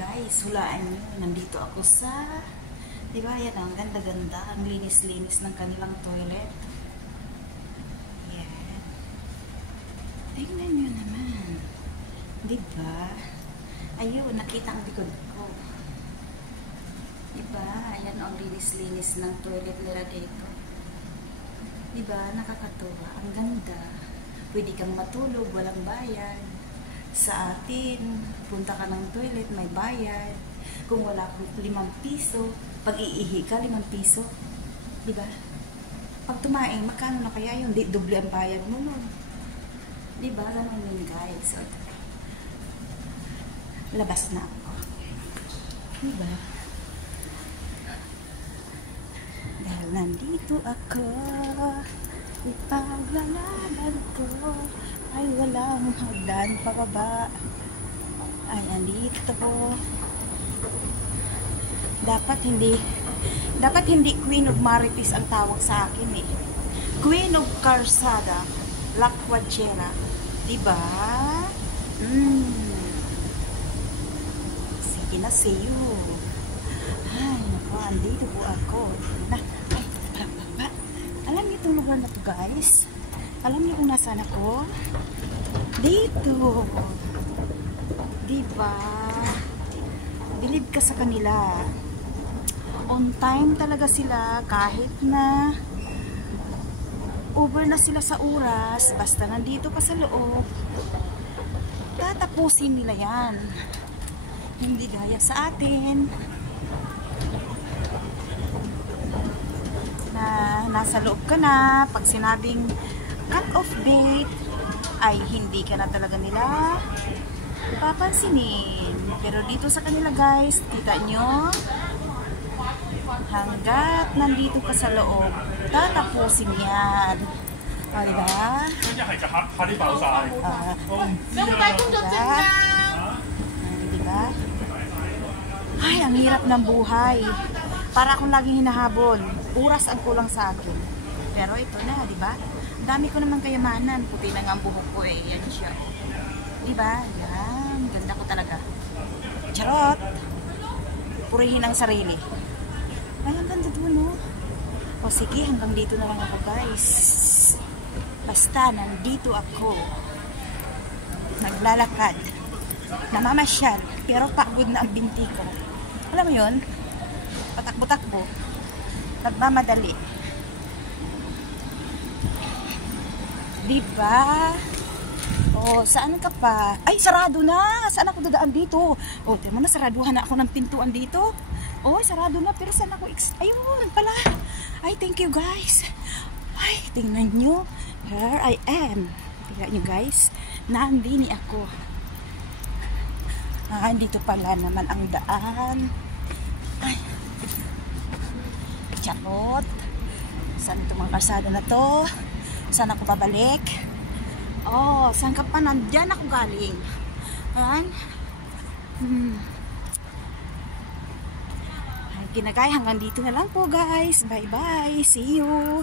Guys, hulaan nyo, nandito ako sa, di ba, yan, ang ganda-ganda, ang linis-linis ng kanilang toilet. Yan. Tingnan nyo naman. Di ba? Ayun, nakita ang likod ko. Di ba? Ayan, ang linis-linis ng toilet nila dito. Di ba? Nakakatuwa. Ang ganda. Pwede kang matulog, walang bayad. Sa atin, punta ka ng toilet, may bayad. Kung wala kang 5 piso, pag iihi ka, 5 piso. Diba? Pag tumain, magkano na kaya yun? Doble ang bayad mo nun. Diba? Ganun yun, guys. So, labas na ako. Diba? Dahil nandito ako, ipaglalaban ko ay walang hagdan pababa. Ay, andito ko. Dapat hindi Queen of Marites ang tawag sa akin eh. Queen of Calzada, La Cuadjera. Diba? Sige na sa'yo. Ay, naku, andito po ako. Ay, alam niyo itong lugar na to, guys? Alam niyo kung nasaan ako? Dito. Diba? Bilib ka sa kanila. On time talaga sila kahit na over na sila sa oras. Basta nandito ka sa loob. Tatapusin nila yan. Hindi gaya sa atin. Na nasa loob ka na. Pag sinabing cut off date ay hindi ka na talaga nila papansinin. Pero dito sa kanila, guys, kita nyo, hanggat nandito ka sa loob, tatapusin yan. O, diba? Diba? Ay, ang hirap ng buhay. Para akong laging hinahabol. Oras ang kulang sa akin. Pero ito na, diba? Dami ko naman kayamanan. Puti na nga ang buhok ko eh. Yan siya. Diba? Yan. Ganda ko talaga. Charot! Purihin ang sarili. Ay, ang ganda doon, no? O sige, hanggang dito na lang ako, guys. Basta, nandito ako. Naglalakad. Namamasyal. Pero pagod na ang binti ko. Alam mo yun? Patakbo-takbo. Nagmamadali. Diba? Oh, saan ka pa? Ay, sarado na! Saan ako dadaan dito? Oh, tingnan mo na, saraduhan na ako ng pintuan dito. Oh, sarado na, pero saan ako ayun pala! Ay, thank you, guys! Ay, tingnan nyo. Here I am. Tingnan nyo, guys. Nandini ako. Ah, dito pala naman ang daan. Ay. Charot. Saan itong mga kalsada na to? Saan ako babalik? Oh, saan ka pa? Nandyan ako galing. Ayan. Ay, kinagay. Hanggang dito na lang po, guys. Bye-bye. See you.